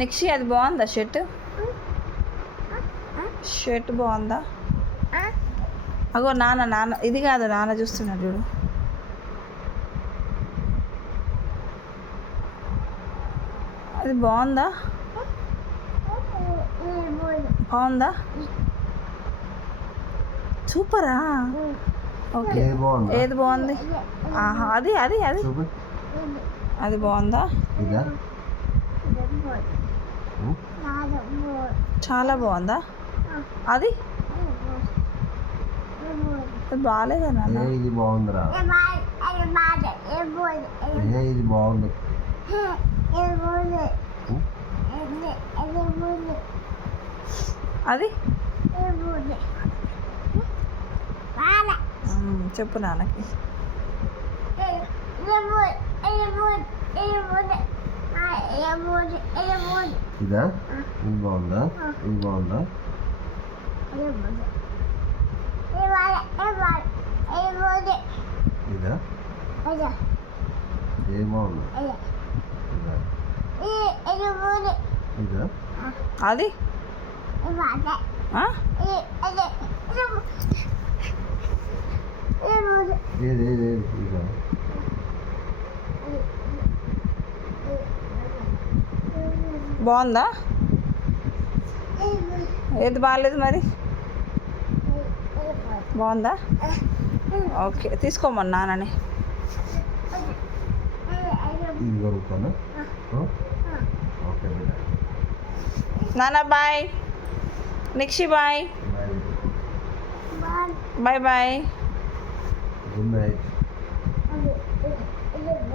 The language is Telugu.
నెక్స్ట్ అది బాగుందా షర్ట్? షర్ట్ బాగుందా? అగో నాన్న నాన్న ఇది కాదు, నాన్న చూస్తున్నాడు చూడు. అది బాగుందా? బాగుందా? సూపరా? ఓకే. ఏది బాగుంది? ఆహా, అది అది అది అది బాగుందా? చాలా బాగుందా? అది బాగాలేదా నాన్న? ఇది బాగుందిరా, ఇది బాగుంది. అది చెప్పు నాన్నకి. ఇదా? ఇది బాగుందా? ఇది బాగుందా? ఇదా? ఏ బాగుంది? ఇదా? అది ఏది ఏది ఏది? ఇదా? బాగుందా? ఏది బాగాలేదు మరి? బాగుందా? ఓకే, తీసుకోమని నాన్నని. ఇది కొనుక్కోనా? ఓకే బిడ్డ. నాన్న bye. Nikshi bye. Bye. Bye bye. Good night.